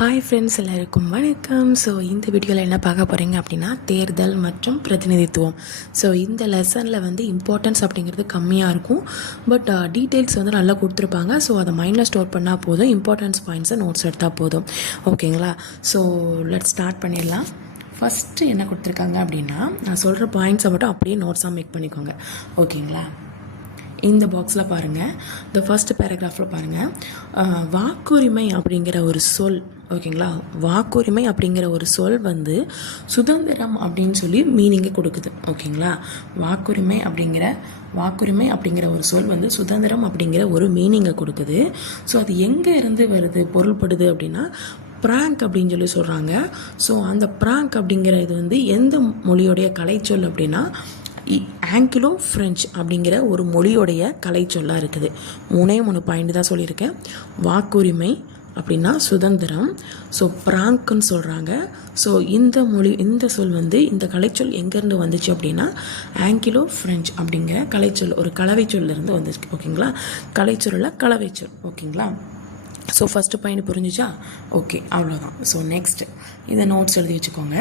Hi friends எல்லாருக்கும் வணக்கம். So இந்த வீடியோவில் என்ன பார்க்க போகிறீங்க அப்படின்னா தேர்தல் மற்றும் பிரதிநிதித்துவம். ஸோ இந்த லெசனில் வந்து இம்பார்ட்டன்ஸ் அப்படிங்கிறது கம்மியாக இருக்கும். பட் டீட்டெயில்ஸ் uh, வந்து நல்லா கொடுத்துருப்பாங்க. ஸோ அதை மைண்டில் ஸ்டோர் பண்ணால் போதும். இம்பார்ட்டன்ஸ் பாயிண்ட்ஸை நோட்ஸ் எடுத்தால் போதும். ஓகேங்களா ஸோ லெட் ஸ்டார்ட் பண்ணிடலாம். ஃபஸ்ட்டு என்ன கொடுத்துருக்காங்க அப்படின்னா நான் சொல்கிற பாயிண்ட்ஸை மட்டும் அப்படியே நோட்ஸாக மேக் பண்ணிக்கோங்க. ஓகேங்களா இந்த பாக்ஸில் பாருங்கள் த ஃபஸ்ட்டு பேராகிராஃபில் பாருங்கள் uh, வாக்குரிமை அப்படிங்கிற ஒரு சொல் ஓகேங்களா? வாக்குரிமை அப்படிங்கிற ஒரு சொல் வந்து சுதந்திரம் அப்படின்னு சொல்லி மீனிங்கை கொடுக்குது. ஓகேங்களா? வாக்குரிமை அப்படிங்கிற வாக்குரிமை அப்படிங்கிற ஒரு சொல் வந்து சுதந்திரம் அப்படிங்கிற ஒரு மீனிங்கை கொடுக்குது. ஸோ அது எங்கே இருந்து வருது பொருள்படுது அப்படின்னா ப்ராங்க் அப்படின்னு சொல்லி சொல்கிறாங்க ஸோ அந்த ப்ராங்க் அப்படிங்கிற இது வந்து எந்த மொழியோடைய கலைச்சொல் அப்படின்னா ஆங்கிலோ ஃப்ரெஞ்ச் அப்படிங்கிற ஒரு மொழியோடைய கலைச்சொல்லாக இருக்குது. மூணே மூணு பாயிண்ட் தான் சொல்லியிருக்கேன். வாக்குரிமை அப்படின்னா சுதந்திரம். ஸோ பிராங்க்னு சொல்கிறாங்க ஸோ இந்த மொழி இந்த சொல் வந்து இந்த கலைச்சொல் எங்கேருந்து வந்துச்சு அப்படின்னா ஆங்கிலோ ஃப்ரெஞ்ச் அப்படிங்கிற கலைச்சொல் ஒரு கலவைச்சொல்லிருந்து வந்துச்சு. ஓகேங்களா? கலைச்சொல்லில் கலவைச்சொல். ஓகேங்களா? ஸோ ஃபஸ்ட்டு பாயிண்ட் புரிஞ்சிச்சா? ஓகே அவ்வளோதான் ஸோ நெக்ஸ்ட்டு இதை நோட்ஸ் எழுதி வச்சுக்கோங்க.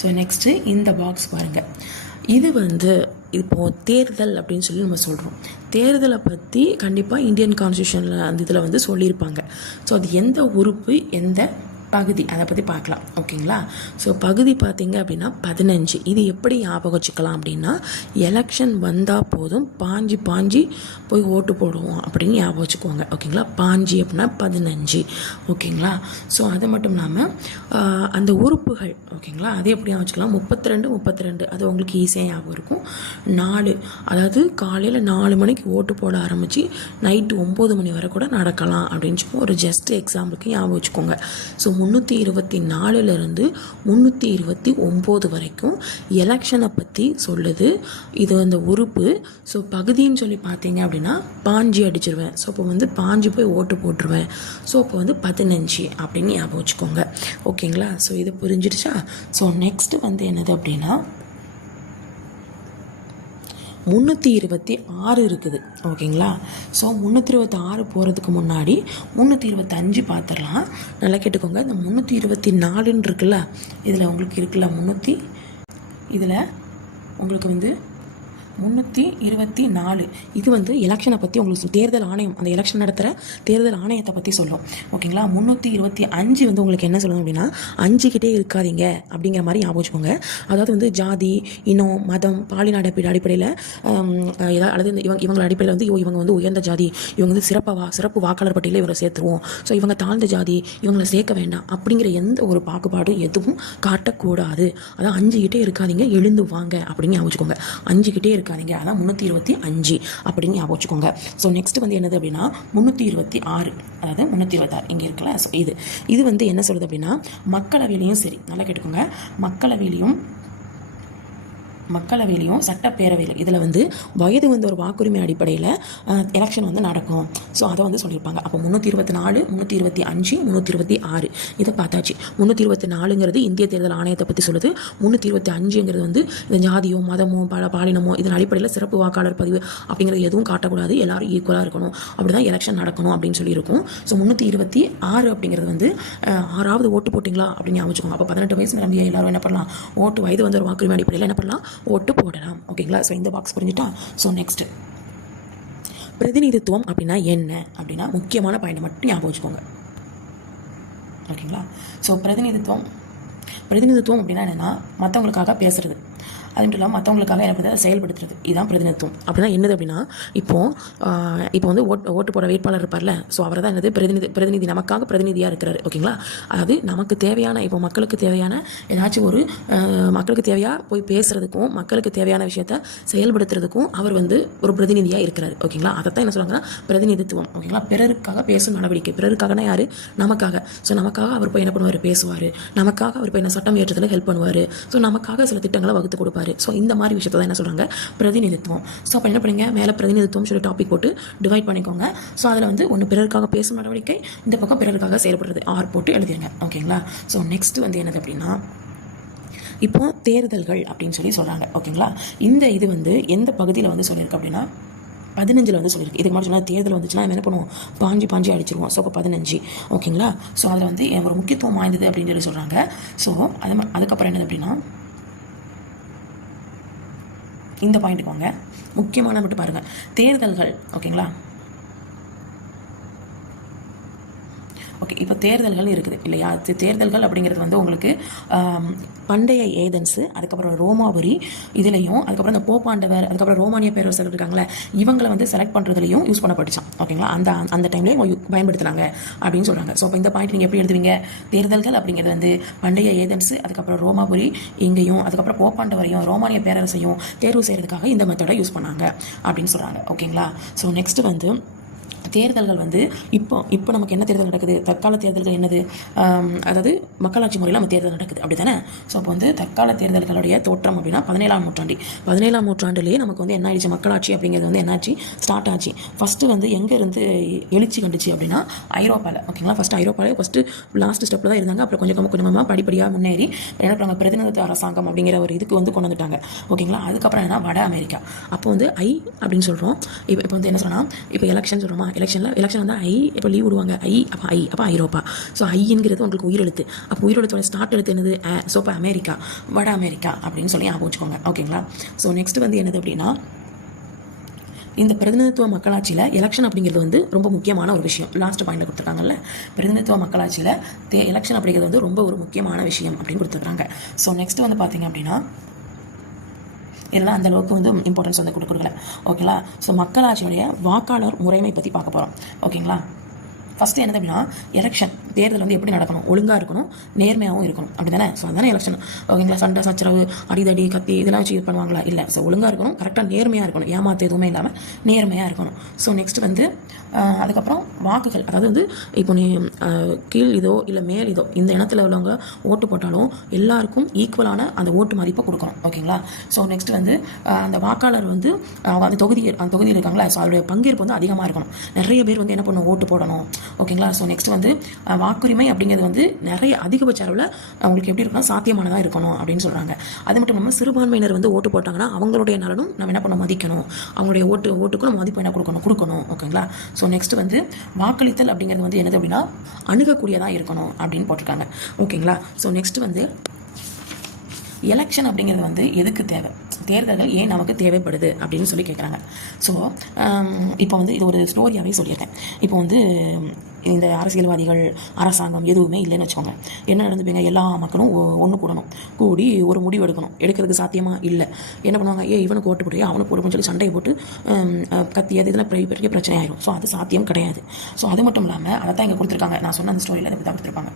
ஸோ நெக்ஸ்ட்டு இந்த பாக்ஸ் பாருங்கள் இது வந்து இப்போது தேர்தல் அப்படின்னு சொல்லி நம்ம சொல்கிறோம் தேர்தலை பற்றி கண்டிப்பாக இந்தியன் கான்ஸ்டியூஷனில் அந்த இதில் வந்து சொல்லியிருப்பாங்க. ஸோ அது எந்த உறுப்பு எந்த பகுதி அதை பற்றி பார்க்கலாம் ஓகேங்களா? ஸோ பகுதி பார்த்தீங்க அப்படின்னா பதினஞ்சு. இது எப்படி ஞாபகம் வச்சுக்கலாம் அப்படின்னா எலெக்ஷன் வந்தால் போதும் பாஞ்சு பாஞ்சி போய் ஓட்டு போடுவோம் அப்படின்னு ஞாபகம் வச்சுக்கோங்க. ஓகேங்களா? பாஞ்சி அப்படின்னா பதினஞ்சு. ஓகேங்களா? ஸோ அது மட்டும் இல்லாமல் அந்த உறுப்புகள் ஓகேங்களா? அதை எப்படி ஞாபகம் வச்சுக்கலாம்? முப்பத்தி ரெண்டு முப்பத்தி ரெண்டு அது உங்களுக்கு ஈஸியாக ஞாபகம் இருக்கும். நாலு. அதாவது காலையில் நாலு மணிக்கு ஓட்டு போட ஆரம்பித்து நைட்டு ஒம்பது மணி வரை கூட நடக்கலாம் அப்படின்னு சொல்லி ஒரு ஜஸ்ட் எக்ஸாம்பிளுக்கு ஞாபகம் வச்சுக்கோங்க. ஸோ முந்நூற்றி இருபத்தி நாலுலேருந்து முந்நூற்றி இருபத்தி ஒம்பது வரைக்கும் எலெக்ஷனை பற்றி சொல்லுது. இது அந்த உறுப்பு. ஸோ பகுதின்னு சொல்லி பார்த்தீங்க அப்படின்னா பாஞ்சி அடிச்சிருவேன். ஸோ இப்போ வந்து பாஞ்சி போய் ஓட்டு போட்டுருவேன். ஸோ இப்போ வந்து பதினஞ்சு அப்படின்னு ஞாபகம் வச்சுக்கோங்க. ஓகேங்களா ஸோ இது புரிஞ்சிடுச்சா? ஸோ நெக்ஸ்ட்டு வந்து என்னது அப்படின்னா முந்நூற்றி இருபத்தி ஆறு இருக்குது. ஓகேங்களா? ஸோ முந்நூற்றி இருபத்தி ஆறு போகிறதுக்கு முன்னாடி முந்நூற்றி இருபத்தஞ்சு பார்த்துடலாம் நல்லா கேட்டுக்கோங்க. இந்த முந்நூற்றி இருபத்தி நாலுன்னு இருக்குல்ல இதில் உங்களுக்கு இருக்குல்ல முந்நூற்றி இதில் உங்களுக்கு வந்து முந்நூற்றி இருபத்தி நாலு. இது வந்து எலெக்ஷனை பற்றி உங்களுக்கு தேர்தல் ஆணையம் அந்த எலெக்ஷன் நடத்துகிற தேர்தல் ஆணையத்தை பற்றி சொல்லும். ஓகேங்களா முந்நூற்றி இருபத்தி அஞ்சு வந்து உங்களுக்கு என்ன சொல்லணும் அப்படின்னா அஞ்சு கிட்டே இருக்காதீங்க அப்படிங்கிற மாதிரி ஞாபகம் வச்சுக்கோங்க. அதாவது வந்து ஜாதி இனம் மதம் பாலின அடிப்படை அடிப்படையில் ஏதாவது அல்லது இந்த இவங்க இவங்க அடிப்படையில் வந்து இவங்க வந்து உயர்ந்த ஜாதி இவங்க வந்து சிறப்பாக வா சிறப்பு வாக்காளர் பட்டியலில் இவரை சேர்த்துருவோம். ஸோ இவங்க தாழ்ந்த ஜாதி இவங்களை சேர்க்க வேண்டாம் அப்படிங்கிற எந்த ஒரு பாகுபாடும் எதுவும் காட்டக்கூடாது. அதான் அஞ்சு கிட்டே இருக்காதீங்க எழுந்து வாங்க அப்படின்னு ஞாபகம் வச்சுக்கோங்க. அஞ்சு கிட்டே இருக்காதீங்க அதான் முந்நூற்றி இருபத்தி அஞ்சு அப்படின்னு ஞாபகம் வச்சுக்கோங்க. ஸோ நெக்ஸ்ட் வந்து என்னது அப்படின்னா முந்நூற்றி இருபத்தி ஆறு. அதாவது முந்நூற்றி இருபத்தாறு. இங்கே இருக்குல்ல? ஸோ இது. இது வந்து என்ன சொல்லுது அப்படின்னா மக்களவையிலையும் சரி. நல்லா கேட்டுக்கோங்க. மக்களவையிலையும் மக்களவையிலையும் சட்டப்பேரவையில் இதில் வந்து வயது வந்து ஒரு வாக்குரிமை அடிப்படையில் எலெக்ஷன் வந்து நடக்கும். ஸோ அதை வந்து சொல்லியிருப்பாங்க. அப்போ முந்நூற்றி இருபத்தி நாலு முந்நூற்றி இருபத்தி அஞ்சு முந்நூற்றி இருபத்தி ஆறு இதை பார்த்தாச்சு. முந்நூற்றி இருபத்தி நாலுங்கிறது இந்திய தேர்தல் ஆணையத்தை பற்றி சொல்லுது. முந்நூற்றி இருபத்தி அஞ்சுங்கிறது வந்து இந்த ஜாதியோ மதமோ பல பாலினமோ இதன் அடிப்படையில் சிறப்பு வாக்காளர் பதிவு அப்படிங்கிறது எதுவும் காட்டக்கூடாது. எல்லாரும் ஈக்குவலாக இருக்கணும். அப்படி தான் எலெக்ஷன் நடக்கணும் அப்படின்னு சொல்லியிருக்கும். ஸோ முந்நூற்றி இருபத்தி ஆறு அப்படிங்கிறது வந்து ஆறாவது ஓட்டு போட்டிங்களா அப்படின்னு ஞாபகம் அப்போ பதினெட்டு வயசு நிரம்பிய எல்லாரும் என்ன பண்ணலாம்? ஓட்டு வயது வந்து ஒரு வாக்குரிமை அடிப்படையில் என்ன பண்ணலாம்? ஓட்டு போடலாம். ஓகேங்களா? ஸோ இந்த பாக்ஸ் புரிஞ்சுட்டா? ஸோ நெக்ஸ்ட்டு பிரதிநிதித்துவம் அப்படின்னா என்ன? அப்படின்னா முக்கியமான பாயிண்ட் மட்டும் ஞாபகம் வச்சுக்கோங்க. ஓகேங்களா? ஸோ பிரதிநிதித்துவம். பிரதிநிதித்துவம் அப்படின்னா என்னென்னா மற்றவங்களுக்காக பேசுகிறது அது மட்டும் இல்லாமல் மற்றவங்களுக்காக எனக்கு வந்து செயல்படுத்துறது. இதுதான் பிரதிநிதித்துவம். அப்படின்னா என்னது அப்படின்னா இப்போது இப்போ வந்து ஓட் ஓட்டு போட வேட்பாளர் இருப்பார்ல. ஸோ அவர் தான் என்னது? பிரதிநிதி பிரதிநிதி நமக்காக பிரதிநிதியாக இருக்கிறார். ஓகேங்களா அதாவது நமக்கு தேவையான இப்போ மக்களுக்கு தேவையான ஏதாச்சும் ஒரு மக்களுக்கு தேவையாக போய் பேசுகிறதுக்கும் மக்களுக்கு தேவையான விஷயத்த செயல்படுத்துறதுக்கும் அவர் வந்து ஒரு பிரதிநிதியாக இருக்கிறார். ஓகேங்களா அதை தான் என்ன சொல்லுவாங்கன்னா பிரதிநிதித்துவம். ஓகேங்களா பிறருக்காக பேசும் நடவடிக்கை. பிறருக்காகனா யார்? நமக்காக. ஸோ நமக்காக அவர் போய் என்ன பண்ணுவார்? பேசுவார். நமக்காக அவர் போய் என்ன சட்டம் ஏற்றத்தில் ஹெல்ப் பண்ணுவார். ஸோ நமக்காக சில திட்டங்களை வகுத்து கொடுப்பாரு. ஸோ இந்த மாதிரி விஷயத்தை தான் என்ன சொல்கிறாங்க பிரதிநிதித்துவம். ஸோ அப்போ என்ன பண்ணுங்க? மேலே பிரதிநிதித்துவம் சொல்லி டாபிக் போட்டு டிவைட் பண்ணிக்கோங்க. ஸோ அதில் வந்து ஒன்று பிறருக்காக பேசும் நடவடிக்கை இந்த பக்கம் பிறருக்காக செயல்படுறது. ஆர் போட்டு எழுதிடுங்க ஓகேங்களா ஸோ நெக்ஸ்ட் வந்து என்னது அப்படின்னா இப்போ தேர்தல்கள் அப்படின்னு சொல்லி சொல்கிறாங்க ஓகேங்களா இந்த இது வந்து எந்த பகுதியில் வந்து சொல்லியிருக்கு அப்படின்னா பதினஞ்சில் வந்து சொல்லியிருக்கு. இதுக்கு மட்டும் சொன்னால் தேர்தல் வந்துச்சுன்னா நம்ம என்ன பண்ணுவோம்? பாஞ்சு பாஞ்சு அடிச்சிருவோம். ஸோ அப்போ பதினஞ்சு. ஓகேங்களா ஸோ அதில் வந்து ஒரு முக்கியத்துவம் வாய்ந்தது அப்படின்னு சொல்லி சொல்கிறாங்க ஸோ அது அதுக்கப்புறம் என்னது அப்படின்னா இந்த பாயிண்ட்டுக்கு வாங்க. முக்கியமான மட்டும் பாருங்கள் தேர்தல்கள் ஓகேங்களா? ஓகே இப்போ தேர்தல்கள் இருக்குது இல்லையா? தேர்தல்கள் அப்படிங்கிறது வந்து உங்களுக்கு பண்டைய ஏதன்ஸு அதுக்கப்புறம் ரோமாபுரி இதுலேயும் அதுக்கப்புறம் இந்த போப்பாண்டவர் அதுக்கப்புறம் ரோமானிய பேரரசர் இருக்காங்களே இவங்களை வந்து செலக்ட் பண்ணுறதுலையும் யூஸ் பண்ணப்பட்டுச்சான் ஓகேங்களா அந்த அந்த டைம்லேயும் பயன்படுத்தினாங்க அப்படின்னு சொல்கிறாங்க ஸோ இப்போ இந்த பாயிண்ட் நீங்கள் எப்படி எழுதுவீங்க? தேர்தல்கள் அப்படிங்கிறது வந்து பண்டைய ஏதென்ஸு அதுக்கப்புறம் ரோமாபுரி இங்கேயும் அதுக்கப்புறம் போப்பாண்டவரையும் ரோமானிய பேரரசையும் தேர்வு செய்கிறதுக்காக இந்த மெத்தடை யூஸ் பண்ணாங்க அப்படின்னு சொல்கிறாங்க ஓகேங்களா ஸோ நெக்ஸ்ட் வந்து தேர்தல்கள் வந்து இப்போ இப்போ நமக்கு என்ன தேர்தல் நடக்குது? தற்கால தேர்தல்கள் என்னது? அதாவது மக்களாட்சி முறையில் நம்ம தேர்தல் நடக்குது. அப்படி தானே ஸோ அப்போ வந்து தற்கால தேர்தல்களுடைய தோற்றம் அப்படின்னா பதினேழாம் நூற்றாண்டு பதினேழாம் நூற்றாண்டுலேயே நமக்கு வந்து என்ன ஆயிடுச்சு? மக்களாட்சி அப்படிங்கிறது வந்து என்னாச்சு ஸ்டார்ட் ஆச்சு. ஃபஸ்ட்டு வந்து எங்கே இருந்து எழுச்சி கண்டுச்சு அப்படின்னா ஐரோப்பாவில் ஓகேங்களா ஃபஸ்ட்டு ஐரோப்பாவில் ஃபஸ்ட்டு லாஸ்ட் ஸ்டெப்பில் தான் இருந்தாங்க. அப்புறம் கொஞ்சம் கொஞ்சம் கொஞ்சமாக படிப்படியாக முன்னேறி என்ன பண்ணாங்க பிரதிநிதித்துவ அரசாங்கம் அப்படிங்கிற ஒரு இதுக்கு வந்து கொண்டு வந்துட்டாங்க. ஓகேங்களா அதுக்கப்புறம் என்ன வட அமெரிக்கா. அப்போ வந்து ஐ அப்படின்னு சொல்கிறோம் இப்போ இப்போ வந்து என்ன சொன்னால் இப்போ எலெக்ஷன் சொல்கிறோமா எலெக்ஷனில் எலெக்ஷன் வந்து ஐ இப்போ லீவ் விடுவாங்க. ஐ அப்போ ஐ அப்போ ஐரோப்பா. ஸோ ஐங்கிறது உங்களுக்கு உயிரெழுத்து அப்போ உயிரெழுத்தோட ஸ்டார்ட் எழுத்து என்னது? ஸோ இப்போ அமெரிக்கா. வட அமெரிக்கா அப்படின்னு சொல்லி ஞாபகம் வச்சுக்கோங்க. ஓகேங்களா ஸோ நெக்ஸ்ட் வந்து என்னது அப்படின்னா இந்த பிரதிநிதித்துவ மக்களாட்சியில் எலெக்ஷன் அப்படிங்கிறது வந்து ரொம்ப முக்கியமான ஒரு விஷயம். லாஸ்ட் பாயிண்ட் கொடுத்துருக்காங்கல்ல? பிரதிநிதித்துவ மக்களாட்சியில் தே எலெக்ஷன் அப்படிங்கிறது வந்து ரொம்ப ஒரு முக்கியமான விஷயம் அப்படின்னு கொடுத்துருக்காங்க ஸோ நெக்ஸ்ட் வந்து பார்த்தீங்க அப்படின்னா இதெல்லாம் அந்த அளவுக்கு வந்து இம்பார்ட்டன்ஸ் வந்து கொடுக்கல ஓகேங்களா ஸோ மக்களாட்சியுடைய வாக்காளர் முறைமை பற்றி பார்க்க போகிறோம் ஓகேங்களா ஃபஸ்ட்டு என்னது அப்படின்னா எலெக்ஷன் தேர்தல் வந்து எப்படி நடக்கணும்? ஒழுங்காக இருக்கணும் நேர்மையாகவும் இருக்கணும். அப்படி தானே ஸோ அதுதானே எலெக்ஷன் ஓகேங்களா சண்டை சச்சரவு அடிதடி கத்தி இதெல்லாம் வச்சு இது பண்ணுவாங்களா? இல்லை. ஸோ ஒழுங்காக இருக்கணும் கரெக்டாக நேர்மையாக இருக்கணும். ஏமாத்து எதுவுமே இல்லாமல் நேர்மையாக இருக்கணும். ஸோ நெக்ஸ்ட் வந்து அதுக்கப்புறம் வாக்குகள். அதாவது வந்து இப்போ நீ கீழ் இதோ இல்லை மேல் இதோ இந்த இனத்தில் உள்ளவங்க ஓட்டு போட்டாலும் எல்லாருக்கும் ஈக்குவலான அந்த ஓட்டு மதிப்பை கொடுக்கணும். ஓகேங்களா ஸோ நெக்ஸ்ட் வந்து அந்த வாக்காளர் வந்து அந்த தொகுதி அந்த தொகுதியில் இருக்காங்களா ஸோ அதோடைய பங்கேற்பு வந்து அதிகமாக இருக்கணும். நிறைய பேர் வந்து என்ன பண்ணணும் ஓட்டு போடணும். ஓகேங்களா ஸோ நெக்ஸ்ட் வந்து வாக்குரிமை அப்படிங்கிறது வந்து நிறைய அதிகபட்ச அளவில் அவங்களுக்கு எப்படி இருக்கணும் சாத்தியமானதாக இருக்கணும் அப்படின்னு சொல்கிறாங்க அது மட்டும் இல்லாமல் சிறுபான்மையினர் வந்து ஓட்டு போட்டாங்கன்னா அவங்களுடைய நலனும் நம்ம என்ன பண்ண மதிக்கணும். அவங்களுடைய ஓட்டு ஓட்டுக்கும் நம்ம மதிப்பு என்ன கொடுக்கணும் கொடுக்கணும். ஓகேங்களா ஸோ நெக்ஸ்ட் வந்து வாக்களித்தல் அப்படிங்கிறது வந்து என்னது அப்படின்னா அணுகக்கூடியதாக இருக்கணும் அப்படின்னு போட்டிருக்காங்க. ஓகேங்களா ஸோ நெக்ஸ்ட் வந்து எலெக்ஷன் அப்படிங்கிறது வந்து எதுக்கு தேவை? தேர்தல்கள் ஏன் நமக்கு தேவைப்படுது அப்படின்னு சொல்லி கேட்குறாங்க ஸோ um, இப்போ வந்து இது ஒரு ஸ்டோரியாகவே சொல்லியிருக்கேன் இப்போ வந்து இந்த அரசியல்வாதிகள் அரசாங்கம் எதுவுமே இல்லைன்னு வச்சுக்கோங்க. என்ன நடந்துப்பீங்க? எல்லா மக்களும் ஒன்று கூடணும். கூடி ஒரு முடிவு எடுக்கணும். எடுக்கிறதுக்கு சாத்தியமாக இல்லை. என்ன பண்ணுவாங்க? ஏ இவனுக்கு ஓட்டு போட்டு அவனுக்கு போட்டு சொல்லி சண்டையை போட்டு கத்தி அது இதெல்லாம் பெரிய பெரிய பிரச்சனை ஆயிடும் ஸோ அது சாத்தியம் கிடையாது. ஸோ அது மட்டும் இல்லாமல் அதை தான் இங்கே கொடுத்துருக்காங்க. நான் சொன்ன அந்த ஸ்டோரியில் அதை தான் கொடுத்துருப்பாங்க.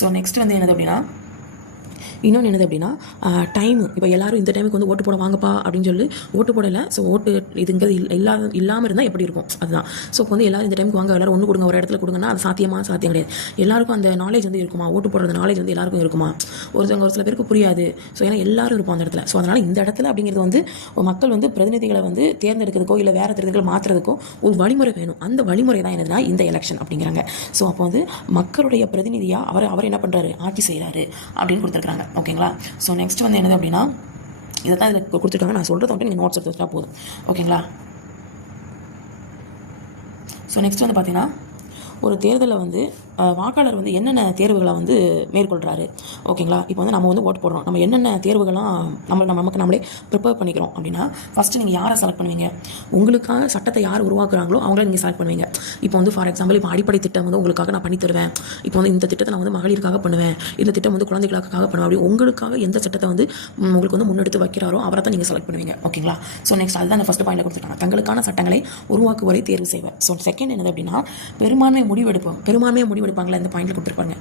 ஸோ நெக்ஸ்ட் வந்து என்னது அப்படின்னா இன்னொன்று என்னது அப்படின்னா டைம் இப்போ எல்லாரும் இந்த டைமுக்கு வந்து ஓட்டு போட வாங்கப்பா அப்படின்னு சொல்லி ஓட்டு போடலை. ஸோ ஓட்டு இதுங்கிறது இல்லாத இல்லாமல் இருந்தால் எப்படி இருக்கும்? அதுதான். ஸோ இப்போ வந்து எல்லாரும் இந்த டைமுக்கு வாங்க எல்லாரும் ஒன்று கொடுங்க ஒரு இடத்துல கொடுங்கன்னா அது சாத்தியமாக சாத்தியம் கிடையாது. எல்லாருக்கும் அந்த நாலேஜ் வந்து இருக்குமா? ஓட்டு போடுறது நாலேஜ் வந்து எல்லாருக்கும் இருக்குமா? ஒருத்தவங்க ஒரு சில பேருக்கு புரியாது. ஸோ ஏன்னா எல்லாரும் இருப்போம் அந்த இடத்துல. ஸோ அதனால் இந்த இடத்துல அப்படிங்கிறது வந்து மக்கள் வந்து பிரதிநிதிகளை வந்து தேர்ந்தெடுக்கிறதுக்கோ இல்லை வேறு தேர்தல்கள் மாற்றுறதுக்கோ ஒரு வழிமுறை வேணும். அந்த வழிமுறை தான் என்னதுன்னா இந்த எலெக்ஷன் அப்படிங்கிறாங்க. ஸோ அப்போ வந்து மக்களுடைய பிரதிநிதியாக அவர் அவர் என்ன பண்ணுறாரு ஆட்சி செய்கிறாரு அப்படின்னு கொடுத்துருக்காங்க ஓகேங்களா? ஸோ நெக்ஸ்ட் வந்து என்னது அப்படின்னா இதை தான் இதில் கொடுத்துருக்காங்க. நான் சொல்கிறது மட்டும் நீங்கள் நோட்ஸ் எடுத்து போதும். ஓகேங்களா? ஸோ நெக்ஸ்ட் வந்து பார்த்தீங்கன்னா ஒரு தேர்தலில் வந்து வாக்காளர் வந்து என்னென்ன தேர்வுகளை வந்து மேற்கொள்கிறாரு ஓகேங்களா? இப்போ வந்து நம்ம வந்து ஓட்டு போடுறோம். நம்ம என்னென்ன தேர்வுகள்லாம் நம்ம நம்ம நமக்கு நம்மளே ப்ரிப்பேர் பண்ணிக்கிறோம் அப்படின்னா ஃபஸ்ட்டு நீங்கள் யாரை செலக்ட் பண்ணுவீங்க? உங்களுக்காக சட்டத்தை யார் உருவாக்குறாங்களோ அவங்கள நீங்கள் செலக்ட் பண்ணுவீங்க. இப்போ வந்து ஃபார் எக்ஸாம்பிள் இப்போ அடிப்படை திட்டம் வந்து உங்களுக்காக நான் பண்ணி தருவேன். இப்போ வந்து இந்த திட்டத்தை நான் வந்து மகளிருக்காக பண்ணுவேன். இந்த திட்டம் வந்து குழந்தைகளுக்காக பண்ணுவேன். அப்படி உங்களுக்காக எந்த சட்டத்தை வந்து உங்களுக்கு வந்து முன்னெடுத்து வைக்கிறாரோ அவரை தான் நீங்கள் செலக்ட் பண்ணுவீங்க. ஓகேங்களா? ஸோ நெக்ஸ்ட் அதுதான் அந்த ஃபஸ்ட் பாயிண்ட் கொடுத்துருக்காங்க. தங்களுக்கான சட்டங்களை உருவாக்குவரை தேர்வு செய்வேன். ஸோ செகண்ட் என்னது அப்படின்னா பெரும்பான்மை முடிவெடுப்போம். பெரும்பான்மையை முடிவெடுப்பாங்களா? இந்த பாயிண்டில் கொடுத்துருப்பாங்க.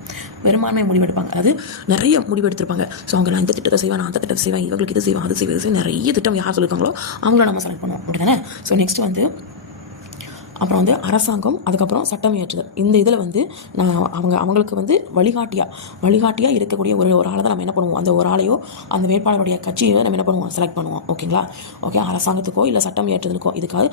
பெரும்பான்மை முடிவெடுப்பாங்க. அதாவது நிறைய முடிவெடுத்திருப்பாங்க. ஸோ அவங்க நான் இந்த திட்டத்தை செய்வேன் நான் அந்த திட்டத்தை செய்வேன் இவங்களுக்கு இது செய்வேன் அது செய்வேன். நிறைய திட்டம் யார் சொல்லியிருக்காங்களோ அவங்கள நம்ம செலக்ட் பண்ணுவோம். அப்படி தானே ஸோ நெக்ஸ்ட் வந்து அப்புறம் வந்து அரசாங்கம் அதுக்கப்புறம் சட்டம் இயற்றுதல். இந்த இதில் வந்து நான் அவங்க அவங்களுக்கு வந்து வழிகாட்டியாக வழிகாட்டியாக இருக்கக்கூடிய ஒரு ஒரு ஆளை தான் நம்ம என்ன பண்ணுவோம்? அந்த ஒரு ஆளையோ அந்த வேட்பாளருடைய கட்சியோ நம்ம என்ன பண்ணுவோம்? செலக்ட் பண்ணுவோம். ஓகேங்களா ஓகே அரசாங்கத்துக்கோ இல்லை சட்டம் இயற்றுதலுக்கோ இதுக்காக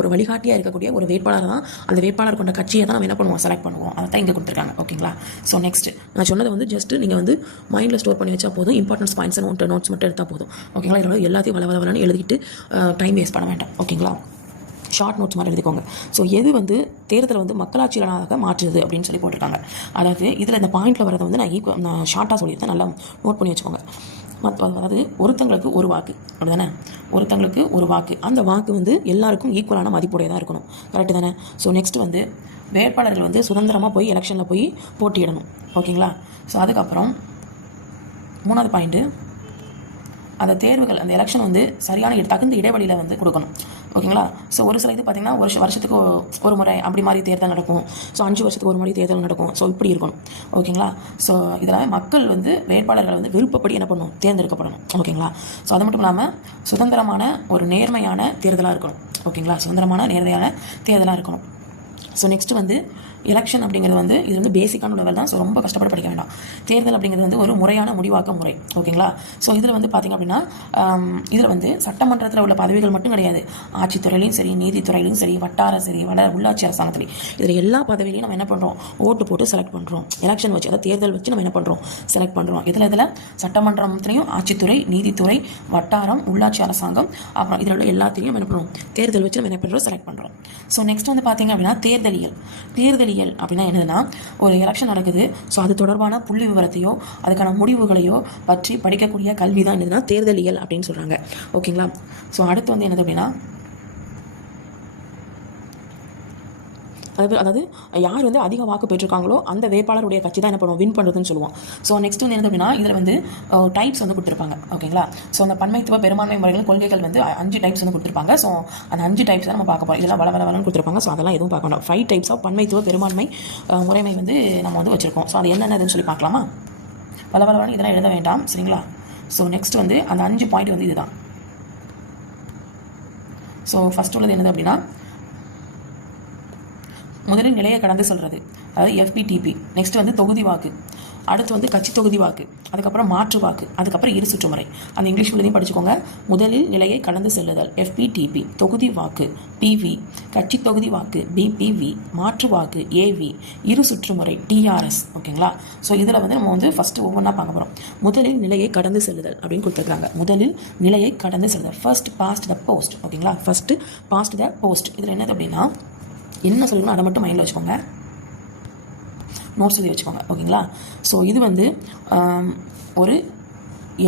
ஒரு வழிகாட்டியாக இருக்கக்கூடிய ஒரு வேட்பாளர் தான் அந்த வேட்பாளர் கொண்ட கட்சியை தான் நம்ம என்ன பண்ணுவோம்? செலக்ட் பண்ணுவோம். அதை தான் இங்கே கொடுத்துருக்காங்க. ஓகேங்களா ஸோ நெக்ஸ்ட் நான் சொன்னது வந்து ஜஸ்ட் நீங்கள் வந்து மைண்டில் ஸ்டோர் பண்ணி வச்சா போதும். இம்பார்ட்டன்ஸ் பாயிண்ட்ஸ் நோட் நோட்ஸ் மட்டும் எடுத்தால் போதும். ஓகேங்களா இதோட எல்லாத்தையும் வள வளவலன்னு எழுதிட்டு டைம் வேஸ்ட் பண்ண வேண்டாம். ஓகேங்களா ஷார்ட் நோட்ஸ் மாதிரி எழுதிக்கோங்க. ஸோ எது வந்து தேர்தலை வந்து மக்களாட்சியாளராக மாற்றுது அப்படின்னு சொல்லி போட்டிருக்காங்க. அதாவது இதில் இந்த பாயிண்டில் வரதை வந்து நான் ஈக்குவல் நான் ஷார்ட்டாக சொல்லியிருந்தேன். நல்லா நோட் பண்ணி வச்சுக்கோங்க. மற்ற அதாவது ஒருத்தங்களுக்கு ஒரு வாக்கு. அப்படிதானே? ஒருத்தங்களுக்கு ஒரு வாக்கு. அந்த வாக்கு வந்து எல்லாருக்கும் ஈக்குவலான மதிப்புடையதாக இருக்கணும். கரெக்டு தானே? ஸோ நெக்ஸ்ட் வந்து வேட்பாளர்கள் வந்து சுதந்திரமாக போய் எலெக்ஷனில் போய் போட்டியிடணும். ஓகேங்களா? ஸோ அதுக்கப்புறம் மூணாவது பாயிண்ட்டு அந்த தேர்வுகள் அந்த எலெக்ஷன் வந்து சரியான தகுந்த இடைவெளியில் வந்து கொடுக்கணும். ஓகேங்களா? ஸோ ஒரு சில இது பார்த்தீங்கன்னா ஒரு வருஷ- வருஷத்துக்கு ஒரு முறை அப்படி மாதிரி தேர்தல் நடக்கும். ஸோ அஞ்சு வருஷத்துக்கு ஒரு முறை தேர்தல் நடக்கும். ஸோ இப்படி இருக்கணும். ஓகேங்களா? ஸோ இதில் மக்கள் வந்து வேட்பாளர்களை வந்து விருப்பப்படி என்ன பண்ணணும்? தேர்ந்தெடுக்கப்படணும். ஓகேங்களா? ஸோ அது மட்டும் இல்லாமல் சுதந்திரமான ஒரு நேர்மையான தேர்தலாக இருக்கணும். ஓகேங்களா? சுதந்திரமான நேர்மையான தேர்தலாக இருக்கணும். ஸோ நெக்ஸ்ட் வந்து எலெக்ஷன் அப்படிங்கிறது வந்து இது வந்து பேசிக்கான லெவல் தான். ஸோ ரொம்ப கஷ்டப்பட்டு படிக்க வேண்டாம். தேர்தல் அப்படிங்கிறது வந்து ஒரு முறையான முடிவாக்க முறை. ஓகேங்களா ஸோ இதில் வந்து பார்த்திங்க அப்படின்னா um, இதில் வந்து சட்டமன்றத்தில் உள்ள பதவிகள் மட்டும் கிடையாது. ஆட்சித்துறையிலையும் சரி நீதித்துறையிலையும் சரி வட்டார சரி வட உள்ளாட்சி அரசாங்கத்துலையும். இதில் எல்லா பதவியிலையும் நம்ம என்ன பண்ணுறோம் ஓட்டு போட்டு செலக்ட் பண்ணுறோம் எலெக்ஷன் வச்சு அதாவது தேர்தல் வச்சு நம்ம என்ன பண்ணுறோம் செலக்ட் பண்ணுறோம் இதில் இதில் சட்டமன்றத்துலையும் ஆட்சித்துறை நீதித்துறை வட்டாரம் உள்ளாட்சி அரசாங்கம் அப்புறம் இதில் உள்ள எல்லாத்தையும் நம்ம என்ன பண்ணுறோம் தேர்தல் வச்சு நம்ம என்ன பண்ணுறோம் செலக்ட் பண்ணுறோம் ஸோ நெக்ஸ்ட் வந்து பார்த்தீங்க அப்படின்னா தேர்தலியல். தேர்தல் தேர்தலியல் அப்படின்னா என்னதுன்னா ஒரு எலெக்ஷன் நடக்குது. ஸோ அது தொடர்பான புள்ளி விவரத்தையோ அதுக்கான முடிவுகளையோ பற்றி படிக்கக்கூடிய கல்வி தான் என்னதுன்னா தேர்தலியல் அப்படின்னு சொல்கிறாங்க ஓகேங்களா ஸோ அடுத்து வந்து என்னது அப்படின்னா அதாவது அதாவது யார் வந்து அதிக வாக்கு பெற்றிருக்காங்களோ அந்த வேட்பாளருடைய கட்சி தான் என்ன பண்ணுவோம் வின் பண்ணுறதுன்னு சொல்லுவோம் ஸோ நெக்ஸ்ட் வந்து என்னது அப்படின்னா இதில் வந்து டைப்ஸ் வந்து கொடுத்துருப்பாங்க. ஓகேங்களா ஸோ அந்த பன்மைத்துவ பெரும்பான்மை முறைகள் கொள்கைகள் வந்து அஞ்சு டைப்ஸ் வந்து கொடுத்துருப்பாங்க. ஸோ அந்த அஞ்சு டைப்ஸ் தான் நம்ம பார்க்க போகிறோம் இதெல்லாம் வள வள வளன்னு கொடுத்துருப்பாங்க. ஸோ அதெல்லாம் எதுவும் பார்க்க வேண்டாம் ஃபைவ் டைப்ஸ் ஆஃப் பன்மைத்துவ பெரும்பான்மை முறைமை வந்து நம்ம வந்து வச்சுருக்கோம். ஸோ அது என்னென்னதுன்னு சொல்லி பார்க்கலாமா? பல பல வளன்னு இதெல்லாம் எழுத வேண்டாம். சரிங்களா? ஸோ நெக்ஸ்ட் வந்து அந்த அஞ்சு பாயிண்ட் வந்து இதுதான். ஸோ ஃபஸ்ட் உள்ளது என்னது அப்படின்னா முதலில் நிலையை கடந்து சொல்கிறது அதாவது எஃபிடிபி நெக்ஸ்ட் வந்து தொகுதி வாக்கு. அடுத்து வந்து கட்சி தொகுதி வாக்கு. அதுக்கப்புறம் மாற்று வாக்கு. அதுக்கப்புறம் இரு சுற்றுமுறை. அந்த இங்கிலீஷ் உள்ளதையும் படிச்சுக்கோங்க. முதலில் நிலையை கடந்து செல்லுதல். எஃபிடிபி தொகுதி வாக்கு. பிவி கட்சி தொகுதி வாக்கு. பிபிவி மாற்று வாக்கு. ஏவி இரு சுற்றுமுறை. டிஆர்எஸ் ஓகேங்களா? ஸோ இதில் வந்து நம்ம வந்து ஃபஸ்ட்டு ஒவ்வொன்றா பார்க்க போகிறோம் முதலில் நிலையை கடந்து செல்லுதல் அப்படின்னு கொடுத்துருக்காங்க. முதலில் நிலையை கடந்து செல்லுதல். ஃபர்ஸ்ட் பாஸ்ட் த போஸ்ட் ஓகேங்களா? ஃபர்ஸ்ட் பாஸ்ட் த போஸ்ட் இதில் என்னது அப்படின்னா என்ன சொல்லணும் அதை மட்டும் மைண்டில் வச்சுக்கோங்க. நோட்ஸ் எழுதி வச்சுக்கோங்க ஓகேங்களா? ஸோ இது வந்து ஒரு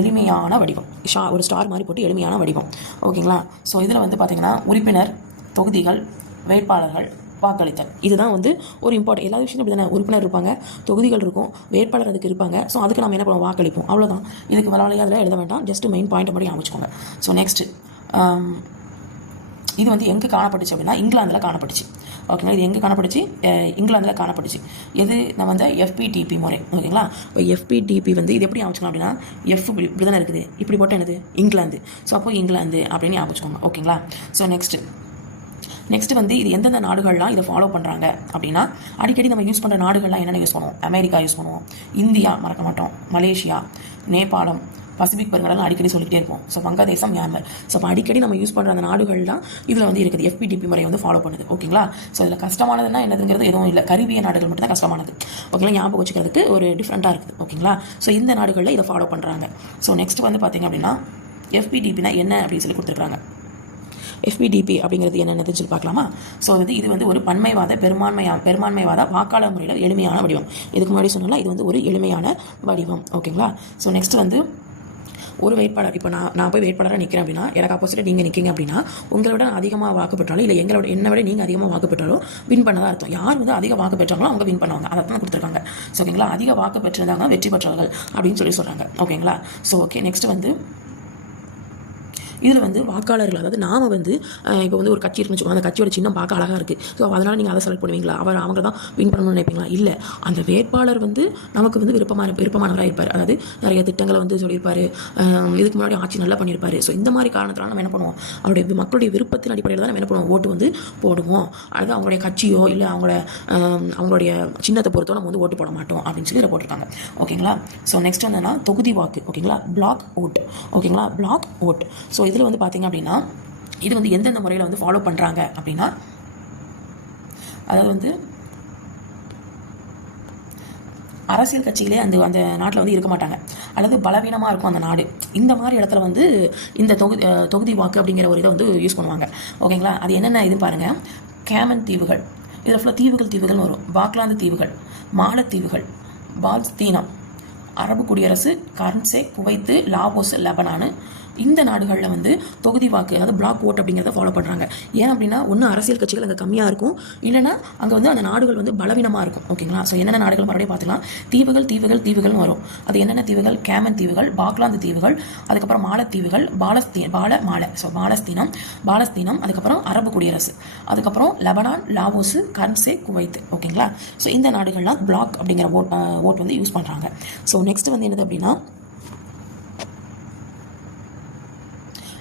எளிமையான வடிவம். ஷா ஒரு ஸ்டார் மாதிரி போட்டு எளிமையான வடிவம். ஓகேங்களா? ஸோ இதில் வந்து பார்த்தீங்கன்னா உறுப்பினர் தொகுதிகள் வேட்பாளர்கள் வாக்களித்தல். இதுதான் வந்து ஒரு இம்பார்ட்டன் எல்லா விஷயம் இப்படி தானே உறுப்பினர் இருப்பாங்க தொகுதிகள் இருக்கும் வேட்பாளர் அதுக்கு இருப்பாங்க. ஸோ அதுக்கு நம்ம என்ன பண்ணுவோம்? வாக்களிப்போம். அவ்வளோதான் இதுக்கு விளாளையாக அதில் எழுத வேண்டாம். ஜஸ்ட் மெயின் பாயிண்ட் மட்டும் அமைச்சுக்கோங்க. ஸோ நெக்ஸ்ட் இது வந்து எங்கே காணப்பட்டுச்சு அப்படின்னா இங்கிலாந்தில் காணப்பட்டுச்சு. ஓகேங்களா? இது எங்கே காணப்பட்டுச்சு? இங்கிலாந்தில் காணப்பட்டுச்சு. எது நம்ம வந்து எஃபிடிபி முறை. ஓகேங்களா? இப்போ எஃபிடிபி வந்து இது எப்படி ஆச்சுக்கலாம் அப்படின்னா எஃப் இப்படி இப்படி தானே இருக்குது. இப்படி போட்டால் என்னது? இங்கிலாந்து. ஸோ அப்போ இங்கிலாந்து அப்படின்னு ஞாபகம் ஓகேங்களா? ஸோ நெக்ஸ்ட்டு நெக்ஸ்ட் வந்து இது எந்தெந்த நாடுகள்லாம் இதை ஃபாலோ பண்ணுறாங்க அப்படின்னா அடிக்கடி நம்ம யூஸ் பண்ணுற நாடுகள்லாம் என்னென்ன யூஸ் பண்ணுவோம்? அமெரிக்கா யூஸ் பண்ணுவோம். இந்தியா மறக்க மாட்டோம். மலேசியா நேபாளம் பசிபிக் பெருங்கடல் அடிக்கடி சொல்லிகிட்டே இருப்போம். ஸோ வங்கதேசம் மியான்மர். ஸோ அப்போ அடிக்கடி நம்ம யூஸ் பண்ணுற அந்த நாடுகள்லாம் இதில் வந்து இருக்குது. எஃபிடிபி முறை வந்து ஃபாலோ பண்ணுது. ஓகேங்களா ஸோ இதில் கஷ்டமானதுன்னா என்னதுங்கிறது எதுவும் இல்லை. கரிபிய நாடுகள் மட்டும் தான் கஷ்டமானது. ஓகேங்களா ஞாபகம் வச்சுக்கிறதுக்கு ஒரு டிஃப்ரெண்ட்டாக இருக்குது. ஓகேங்களா ஸோ இந்த நாடுகளில் இதை ஃபாலோ பண்ணுறாங்க ஸோ நெக்ஸ்ட் வந்து பார்த்தீங்க அப்படின்னா எஃபிடிபினா என்ன அப்படின்னு சொல்லி கொடுத்துருக்காங்க எஃபிடிபி அப்படிங்கிறது என்னென்னு சொல்லி பார்க்கலாமா? ஸோ வந்து இது வந்து ஒரு பன்மைவாத பெரும்பான்மையா பெரும்பான்மைவாத வாக்காளர் முறையில் எளிமையான வடிவம். இதுக்கு முன்னாடி சொன்னால இது வந்து ஒரு எளிமையான வடிவம். ஓகேங்களா ஸோ நெக்ஸ்ட் வந்து ஒரு வேட்பாளர். இப்போ நான் நான் போய் வேட்பாளராக நிற்கிறேன் அப்படின்னா எனக்கு ஆப்போசிட்டாக நீங்கள் நிற்கிங்க அப்படின்னா உங்களை விட அதிகமாக வாக்கு பெற்றாலும் இல்லை எங்களோட என்னை விட நீங்கள் அதிகமாக வாக்கு பெற்றாலும் வின் பண்ணதாக அர்த்தம். யார் வந்து அதிக வாக்கு பெற்றாங்களோ அவங்க வின் பண்ணுவாங்க. அதை தான் கொடுத்துருக்காங்க ஸோ ஓகேங்களா அதிக வாக்கு பெற்றதாக வெற்றி பெற்றவர்கள் அப்படின்னு சொல்லி சொல்கிறாங்க ஓகேங்களா ஸோ ஓகே நெக்ஸ்ட் வந்து இதில் வந்து வாக்காளர்கள் அதாவது நாம் வந்து இப்போ வந்து ஒரு கட்சி இருக்குன்னு அந்த கட்சியோட சின்னம் பார்க்க அழகாக இருக்குது ஸோ அதனால் நீங்கள் அதை செலக்ட் பண்ணுவீங்களா? அவர் அவங்க தான் வின் பண்ணணும்னு நினைப்பீங்களா? இல்லை. அந்த வேட்பாளர் வந்து நமக்கு வந்து விருப்பமான விருப்பமானவராக இருப்பார். அதாவது நிறைய திட்டங்களை வந்து சொல்லியிருப்பாரு. இதுக்கு முன்னாடி ஆட்சி நல்லா பண்ணியிருப்பார். ஸோ இந்த மாதிரி காரணத்தினால நம்ம என்ன பண்ணுவோம்? அவருடைய மக்களுடைய விருப்பத்தின் அடிப்படையில் தான் நம்ம என்ன பண்ணுவோம்? ஓட்டு வந்து போடுவோம். அதாவது அவங்களுடைய கட்சியோ இல்லை அவங்களோட அவங்களுடைய சின்னத்தை பொறுத்தோ நம்ம வந்து ஓட்டு போட மாட்டோம் அப்படின்னு சொல்லி இதை போட்டிருக்காங்க. ஓகேங்களா ஸோ நெக்ஸ்ட் என்னன்னா தொகுதி வாக்கு. ஓகேங்களா பிளாக் ஓட் ஓகேங்களா பிளாக் ஓட் ஸோ இதில் வந்து பார்த்தீங்க அப்படின்னா இது வந்து எந்தெந்த முறையில் வந்து ஃபாலோ பண்ணுறாங்க அப்படின்னா அதாவது வந்து அரசியல் கட்சிகளே அந்த அந்த நாட்டில் வந்து இருக்க மாட்டாங்க. அல்லது பலவீனமாக இருக்கும் அந்த நாடு. இந்த மாதிரி இடத்துல வந்து இந்த தொகுதி தொகுதி வாக்கு அப்படிங்கிற ஒரு இதை வந்து யூஸ் பண்ணுவாங்க. ஓகேங்களா அது என்னென்ன இது பாருங்கள் கேமன் தீவுகள். இதில் ஃபுல்லாக தீவுகள் தீவுகள்னு வரும். பாக்லாந்து தீவுகள் மாலத்தீவுகள் பால்ஸ்தீனம் அரபு குடியரசு கர்ன்சே குவைத்து லாவோஸ் லெபனானு இந்த நாடுகளில் வந்து தொகுதி வாக்கு அதாவது பிளாக் ஓட் அப்படிங்கிறத ஃபாலோ பண்ணுறாங்க ஏன் அப்படின்னா ஒன்று அரசியல் கட்சிகள் அங்கே கம்மியாக இருக்கும். இல்லைன்னா அங்கே வந்து அந்த நாடுகள் வந்து பலவீனமாக இருக்கும். ஓகேங்களா ஸோ என்னென்ன நாடுகள் மறுபடியும் பார்த்துக்கலாம். தீவுகள் தீவுகள் தீவுகள்னு வரும். அது என்னென்ன தீவுகள்? கேமன் தீவுகள் பாக்லாந்து தீவுகள் அதுக்கப்புறம் மாலத்தீவுகள் பாலஸ்தீ பால மால ஸோ பாலஸ்தீனம் பாலஸ்தீனம் அதுக்கப்புறம் அரபு குடியரசு அதுக்கப்புறம் லெபனான் லாவோஸு கர்ன்சே குவைத். ஓகேங்களா ஸோ இந்த நாடுகள்லாம் பிளாக் அப்படிங்கிற ஓட் ஓட் வந்து யூஸ் பண்ணுறாங்க ஸோ நெக்ஸ்ட் வந்து என்னது அப்படின்னா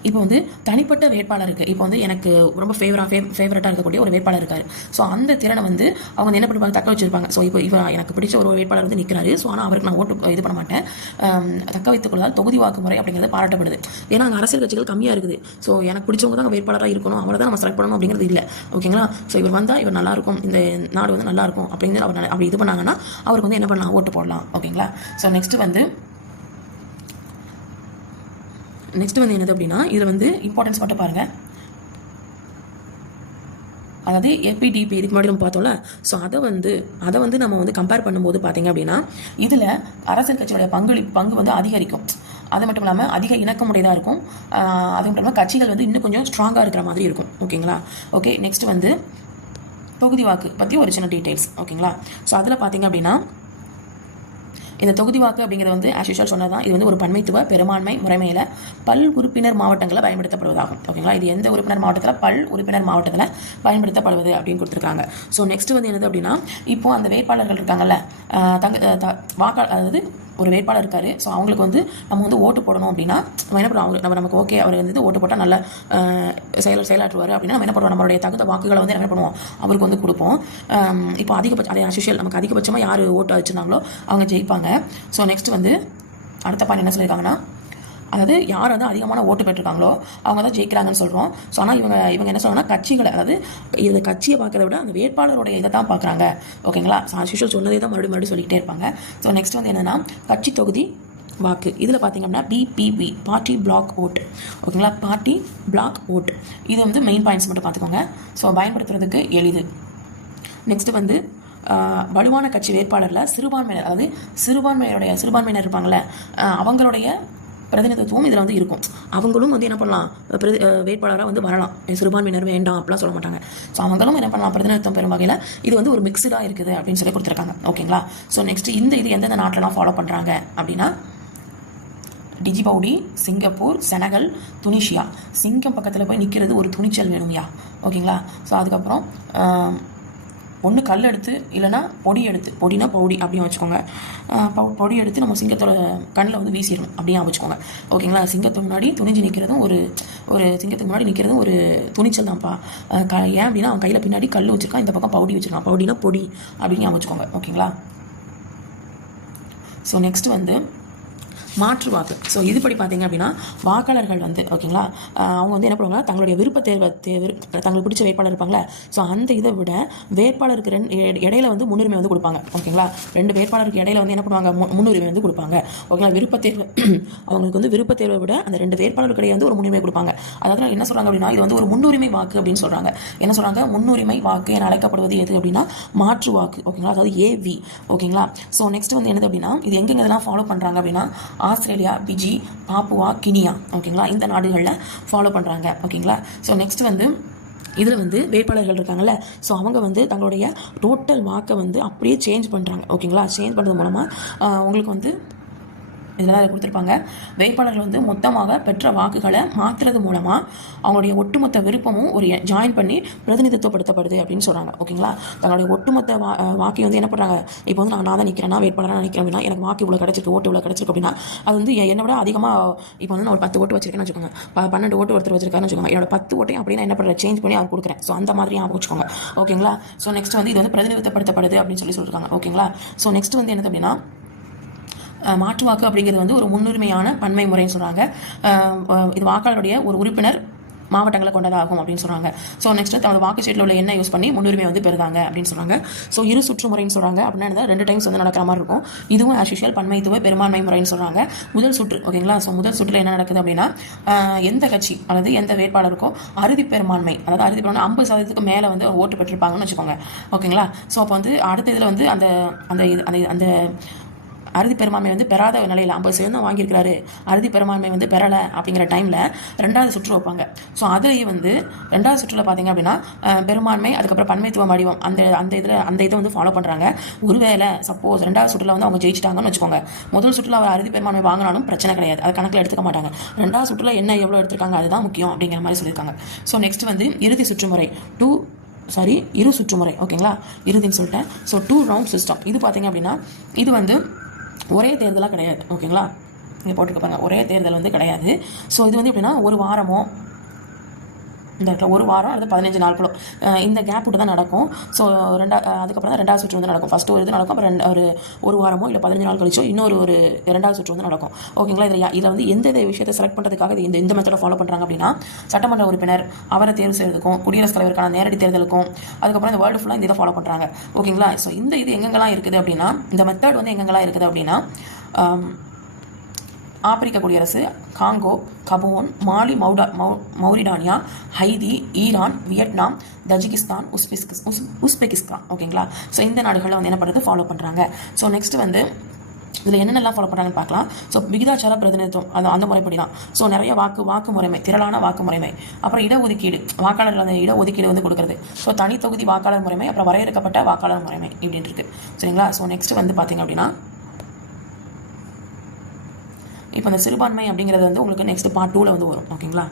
இப்போ வந்து தனிப்பட்ட வேட்பாளருக்கு இப்போ வந்து எனக்கு ரொம்ப ஃபேவரா ஃபே ஃபேவரட்டாக இருக்கக்கூடிய ஒரு வேட்பாளர் இருக்காரு. ஸோ அந்த திறனை வந்து அவங்க என்ன பண்ணுவாங்க? தக்க வச்சிருப்பாங்க. ஸோ இப்போ இவர் எனக்கு பிடிச்ச ஒரு வேட்பாளர் வந்து நிற்கிறாரு ஸோ ஆனால் அவருக்கு நான் ஓட்டு இது பண்ண மாட்டேன். தக்க வைத்துக் கொள்வதால் தொகுதி வாக்கு முறை அப்படிங்கிறது பாராட்டப்படுது. ஏன்னா அங்கே அரசியல் கட்சிகள் கம்மியாக இருக்குது. ஸோ எனக்கு பிடிச்சவங்க தான் வேட்பாளராக இருக்கணும். அவரை தான் நம்ம செலக்ட் பண்ணணும் அப்படிங்கிறது இல்லை. ஓகேங்களா ஸோ இவர் வந்தால் இவர் நல்லாயிருக்கும் இந்த நாடு வந்து நல்லாயிருக்கும் அப்படிங்கிறது அவர் அப்படி இது பண்ணாங்கன்னா அவருக்கு வந்து என்ன பண்ணலாம்? ஓட்டு போடலாம். ஓகேங்களா ஸோ நெக்ஸ்ட் வந்து நெக்ஸ்ட் வந்து என்னது அப்படின்னா இதில் வந்து இம்பார்ட்டன்ஸ் மட்டும் பாருங்கள் அதாவது ஏபிடிபி இதுக்கு முன்னாடி நம்ம பார்த்தோம்ல. ஸோ அதை வந்து அதை வந்து நம்ம வந்து கம்பேர் பண்ணும்போது பார்த்தீங்க அப்படின்னா இதில் அரசியல் கட்சியோட பங்களி பங்கு வந்து அதிகரிக்கும். அது மட்டும் இல்லாமல் அதிக இணக்கமுடையதாக இருக்கும். அது மட்டும் இல்லாமல் கட்சிகள் வந்து இன்னும் கொஞ்சம் ஸ்ட்ராங்காக இருக்கிற மாதிரி இருக்கும். ஓகேங்களா ஓகே நெக்ஸ்ட் வந்து தொகுதி வாக்கு பற்றி ஒரு சின்ன டீட்டெயில்ஸ் ஓகேங்களா ஸோ அதில் பார்த்தீங்க அப்படின்னா இந்த தொகுதி வாக்கு அப்படிங்கிறது வந்து ஆஷிஷால் சொன்னது சொன்னதான் இது வந்து ஒரு பன்மைத்துவ பெரும்பான்மை முறைமையில் பல் உறுப்பினர் மாவட்டங்களில் பயன்படுத்தப்படுவதாகும். ஓகேங்களா இது எந்த உறுப்பினர் மாவட்டத்தில்? பல் உறுப்பினர் மாவட்டத்தில் பயன்படுத்தப்படுவது அப்படின்னு கொடுத்துருக்காங்க. ஸோ நெக்ஸ்ட் வந்து என்னது அப்படின்னா இப்போ அந்த வேட்பாளர்கள் இருக்காங்கல்ல தங்க த- வாக்கா அதாவது ஒரு வேட்பாளர் இருக்காரு. ஸோ அவங்களுக்கு வந்து நம்ம வந்து ஓட்டு போடணும் அப்படின்னா நம்ம என்ன பண்ணுவோம்? அவங்க நம்ம நமக்கு ஓகே அவர் வந்து ஓட்டு போட்டால் நல்ல செயல் செயலாற்றுவார் அப்படின்னா நம்ம என்ன பண்ணுவோம்? நம்மளுடைய தகுந்த வாக்குகளை வந்து என்ன பண்ணுவோம்? அவருக்கு வந்து கொடுப்போம். இப்போ அதிகபட்சம் அதே அசிஷியல் நமக்கு அதிகபட்சமாக யார் ஓட்டு வச்சுருந்தாங்களோ அவங்க ஜெயிப்பாங்க. ஸோ நெக்ஸ்ட் வந்து அடுத்த பாயிண்ட் என்ன சொல்லியிருக்காங்கன்னா அதாவது யார் வந்து அதிகமான ஓட்டு பெற்றிருக்காங்களோ அவங்க தான் ஜெயிக்கிறாங்கன்னு சொல்கிறோம் ஸோ ஆனால் இவங்க இவங்க என்ன சொல்றாங்கன்னா கட்சிகளை அதாவது இது கட்சியை பார்க்கறத விட அந்த வேட்பாளருடைய இதை தான் பார்க்குறாங்க. ஓகேங்களா? யூஷுவல் சொன்னதே தான் மறுபடியும் மறுபடியும் சொல்லிக்கிட்டே இருப்பாங்க. ஸோ நெக்ஸ்ட் வந்து என்னன்னா கட்சி தொகுதி வாக்கு. இதில் பார்த்தீங்க அப்படின்னா பிபிபி பார்ட்டி பிளாக் ஓட் ஓகேங்களா? பார்ட்டி பிளாக் ஓட் இது வந்து மெயின் பாயிண்ட்ஸ் மட்டும் பார்த்துக்கோங்க ஸோ பயன்படுத்துறதுக்கு எளிது. நெக்ஸ்ட் வந்து வலுவான கட்சி வேட்பாளரில் சிறுபான்மையினர் அதாவது சிறுபான்மையினுடைய சிறுபான்மையினர் இருப்பாங்களே அவங்களுடைய பிரதிநிதித்துவம் இதில் வந்து இருக்கும். அவங்களும் வந்து என்ன பண்ணலாம்? பிரதி வேட்பாளராக வந்து வரலாம். சிறுபான்மையினர் வேண்டாம் அப்படிலாம் சொல்ல மாட்டாங்க. ஸோ அவங்களும் என்ன பண்ணலாம்? பிரதிநிதித்துவம் பெறும் வகையில் இது வந்து ஒரு மிக்சடாக இருக்குது அப்படின்னு சொல்லி கொடுத்துருக்காங்க. ஓகேங்களா? ஸோ நெக்ஸ்ட் இந்த இது எந்தெந்த நாட்டிலலாம் ஃபாலோ பண்ணுறாங்க அப்படின்னா டிஜிபவுடி சிங்கப்பூர் செனகல் துனிஷியா. சிங்கம் பக்கத்தில் போய் நிற்கிறது ஒரு துணிச்சல் வேணும்யா? ஓகேங்களா? ஸோ அதுக்கப்புறம் ஒன்று கல் எடுத்து இல்லைன்னா பொடி எடுத்து பொடினா பவுடி அப்படின்னு வச்சுக்கோங்க. பவு- பொடி எடுத்து நம்ம சிங்கத்தோட கண்ணில் வந்து வீசிடணும் அப்படியே வச்சுக்கோங்க. ஓகேங்களா? சிங்கத்துக்கு முன்னாடி துணிஞ்சு நிற்கிறதும் ஒரு ஒரு சிங்கத்துக்கு முன்னாடி நிற்கிறதும் ஒரு துணிச்சல் தான்ப்பா. க ஏன் அப்படின்னா அவன் கையில் பின்னாடி கல் வச்சுருக்கான் இந்த பக்கம் பவுடி வச்சுருக்கான். பவுடினா பொடி அப்படின்னு வச்சுக்கோங்க. ஓகேங்களா? ஸோ நெக்ஸ்ட் வந்து மாற்று வாக்கு ஸோ இதுபடி பார்த்தீங்க அப்படின்னா வாக்காளர்கள் வந்து ஓகேங்களா அவங்க வந்து என்ன பண்ணுவாங்க தங்களுடைய விருப்ப தேர்வை தேர்வு தங்களுக்கு பிடிச்ச வேட்பாளர் இருப்பாங்களே ஸோ அந்த இதை விட வேட்பாளருக்கு ரெண்டு இடையில வந்து முன்னுரிமை வந்து கொடுப்பாங்க. ஓகேங்களா ரெண்டு வேட்பாளருக்கு இடையில வந்து என்ன பண்ணுவாங்க? முன்னுரிமை வந்து கொடுப்பாங்க. ஓகேங்களா விருப்ப தேர்வு அவங்களுக்கு வந்து விருப்ப தேர்வை விட அந்த ரெண்டு வேட்பாளருக்கு இடையே வந்து ஒரு முன்னுரிமை கொடுப்பாங்க. அதாவது என்ன சொல்கிறாங்க அப்படின்னா இது வந்து ஒரு முன்னுரிமை வாக்கு அப்படின்னு சொல்கிறாங்க என்ன சொல்கிறாங்க முன்னுரிமை வாக்கு என அழைக்கப்படுவது எது அப்படின்னா மாற்று வாக்கு. ஓகேங்களா அதாவது ஏவி ஓகேங்களா ஸோ நெக்ஸ்ட் வந்து என்னது அப்படின்னா இது எங்கெங்க இதெல்லாம் ஃபாலோ பண்ணுறாங்க அப்படின்னா ஆஸ்திரேலியா பிஜி பாப்புவா கினியா. ஓகேங்களா இந்த நாடுகளில் ஃபாலோ பண்ணுறாங்க ஓகேங்களா ஸோ நெக்ஸ்ட் வந்து இதில் வந்து வேட்பாளர்கள் இருக்காங்கல்ல? ஸோ அவங்க வந்து தங்களுடைய டோட்டல் வாக்கை வந்து அப்படியே சேஞ்ச் பண்ணுறாங்க ஓகேங்களா சேஞ்ச் பண்ணுறது மூலமாக உங்களுக்கு வந்து இதில் தான் கொடுத்துருப்பாங்க. வேட்பாளர்கள் வந்து மொத்தமாக பெற்ற வாக்குகளை மாற்றுறது மூலமாக அவங்களுடைய ஒட்டுமொத்த விருப்பமும் ஒரு ஜாயின் பண்ணி பிரதிநிதித்துவப்படுத்தப்படுது அப்படின்னு சொல்கிறாங்க ஓகேங்களா? தங்களுடைய ஒட்டுமொத்த வா வாக்கை வந்து என்ன பண்ணுறாங்க இப்போ வந்து நான் நான் தான் நிற்கிறேன் நான் வேட்பாளராக நிற்கிறேன் அப்படின்னா எனக்கு வாக்கு இவ்வளோ கிடச்சிருக்கு ஓட்டு இவ்வளோ கிடச்சிருக்கு அப்படின்னா அது வந்து என்னை விட அதிகமாக இப்போ வந்து நான் ஒரு பத்து ஓட்டு வச்சிருக்கேன்னு வச்சுக்கோங்க. பன்னெண்டு ஓட்டு ஒருத்தர் வச்சிருக்காருன்னு வச்சுக்கோங்க. என்னோட பத்து ஓட்டையும் அப்படியே நான் என்ன பண்ணுறேன் சேஞ்ச் பண்ணி அவர் கொடுக்குறேன். ஸோ அந்த மாதிரி ஞாபகம் வச்சுக்கோங்க. ஓகேங்களா? ஸோ நெக்ஸ்ட் வந்து இது வந்து பிரதிநிதித்துவப்படுத்தப்படுது அப்படின்னு சொல்லி சொல்லியிருக்காங்க ஓகேங்களா? ஸோ நெக்ஸ்ட் வந்து என்னது அப்படின்னா மாற்று வாக்கு அப்படிங்கிறது வந்து ஒரு முன்னுரிமையான பன்மை முறைன்னு சொல்கிறாங்க இது வாக்காளருடைய ஒரு உறுப்பினர் மாவட்டங்களை கொண்டதாகும் அப்படின்னு சொல்கிறாங்க ஸோ நெக்ஸ்ட் தன்னோட வாக்குச்சீட்டில் உள்ள எண்ணெய் யூஸ் பண்ணி முன்னுரிமை வந்து பெறுதாங்க அப்படின்னு சொல்கிறாங்க ஸோ இரு சுற்றுமுறைன்னு சொல்கிறாங்க அப்படின்னா ரெண்டு டைம்ஸ் வந்து நடக்கிற மாதிரி இருக்கும். இதுவும் அஷிஷியல் பன்மைத்துவ பெரும்பான்மை முறைன்னு சொல்கிறாங்க முதல் சுற்று ஓகேங்களா ஸோ முதல் சுற்றில் என்ன நடக்குது அப்படின்னா எந்த கட்சி அல்லது எந்த வேட்பாளருக்கோ அறுதி பெரும்பான்மை அதாவது அறுதி பெரும்பான்மை ஐம்பது சதவீதத்துக்கு மேலே வந்து ஓட்டு பெற்றிருப்பாங்கன்னு வச்சுக்கோங்க. ஓகேங்களா ஸோ அப்போ வந்து அடுத்த இதில் வந்து அந்த அந்த இது அந்த அந்த அறுதி பெரும்பான்மை வந்து பெறாத நிலையில் ஐம்பது சதவீதம் வாங்கியிருக்கிறாரு. அறுதி பெரும்பான்மை வந்து பெறலை அப்படிங்கிற டைமில் ரெண்டாவது சுற்று வைப்பாங்க. ஸோ அதுலேயே வந்து ரெண்டாவது சுற்றில் பார்த்தீங்க அப்படின்னா பெரும்பான்மை அதுக்கப்புறம் பன்மைத்துவ வடிவம் அந்த அந்த இதில் அந்த இதை வந்து ஃபாலோ பண்ணுறாங்க ஒருவேளை சப்போஸ் ரெண்டாவது சுற்றில் வந்து அவங்க ஜெயிச்சிட்டாங்கன்னு வச்சுக்கோங்க. முதல் சுற்றில் அவர் அறுதி பெரும்பான்மை வாங்கினாலும் பிரச்சனை கிடையாது. அது கணக்கில் எடுத்துக்க மாட்டாங்க. ரெண்டாவது சுற்றில் என்ன எவ்வளோ எடுத்திருக்காங்க அதுதான் முக்கியம் அப்படிங்கிற மாதிரி சொல்லியிருக்காங்க. ஸோ நெக்ஸ்ட் வந்து இறுதி சுற்றுமுறை. டூ சாரி இரு சுற்றுமுறை. ஓகேங்களா இறுதின்னு சொல்லிட்டேன். ஸோ டூ ரவுண்ட் சிஸ்டம் இது பார்த்தீங்க அப்படின்னா இது வந்து ஒரே தேர்தலாக கிடையாது ஓகேங்களா? இங்கே போட்டுக்க பாருங்கள் ஒரே தேர்தல் வந்து கிடையாது. ஸோ இது வந்து எப்படின்னா ஒரு வாரமோ இந்த இடத்துல ஒரு வாரம் அல்லது பதினஞ்சு நாட்களோ இந்த கேப் விட்டு தான் நடக்கும். ஸோ ரெண்டா அதுக்கப்புறம் தான் ரெண்டாவது சுற்று வந்து நடக்கும். ஃபஸ்ட்டு ஒரு இது நடக்கும் அப்புறம் ரெண்டு ஒரு ஒரு வாரமோ இல்லை பதினஞ்சு நாள் கழிச்சோ இன்னொரு ஒரு ரெண்டாவது சுற்று வந்து நடக்கும். ஓகேங்களா இதில் இதில் வந்து எந்த எந்த விஷயத்தை செலக்ட் பண்ணுறதுக்காக இது இந்த இந்த மெத்தடை ஃபாலோ பண்ணுறாங்க அப்படின்னா சட்டமன்ற உறுப்பினர் அவரை தேர்வு செய்வதற்கும் குடியரசுத் தலைவருக்கான நேரடி தேர்தலுக்கும் அதுக்கப்புறம் இந்த வேர்ல்டு ஃபுல்லாக இந்த இதை ஃபாலோ பண்ணுறாங்க ஓகேங்களா ஸோ இந்த இது எங்கெங்கெல்லாம் இருக்குது அப்படின்னா இந்த மெத்தட் வந்து எங்கெங்கெல்லாம் இருக்குது அப்படின்னா ஆப்பிரிக்க குடியரசு காங்கோ கபோன் மாலி மௌடா மௌ Mauritania Haiti Iran Vietnam Tajikistan உஸ்பெஸ்கிஸ் உஸ் உஸ்பெகிஸ்தான். ஓகேங்களா? ஸோ இந்த நாடுகளில் வந்து என்ன பண்ணுறது ஃபாலோ பண்ணுறாங்க ஸோ நெக்ஸ்ட் வந்து இதில் என்னென்னலாம் ஃபாலோ பண்ணுறாங்கன்னு பார்க்கலாம். ஸோ விகிதாச்சார பிரதிநிதித்துவம் அந்த அந்த முறைப்படி தான் ஸோ நிறைய வாக்கு வாக்கு முறைமை திரளான வாக்கு முறைமை. அப்புறம் இடஒதுக்கீடு வாக்காளர்கள் அந்த இடஒதுக்கீடு வந்து கொடுக்குறது. ஸோ தனி தொகுதி வாக்காளர் முறைமை அப்புறம் வரையறுக்கப்பட்ட வாக்காளர் முறைமை இப்படின்ட்டு இருக்குது சரிங்களா? ஸோ நெக்ஸ்ட் வந்து பார்த்தீங்க அப்படின்னா இப்போ அந்த சிறுபான்மை அப்படிங்கிறது வந்து உங்களுக்கு நெக்ஸ்ட் பார்ட் டூவில் வந்து வரும். ஓகேங்களா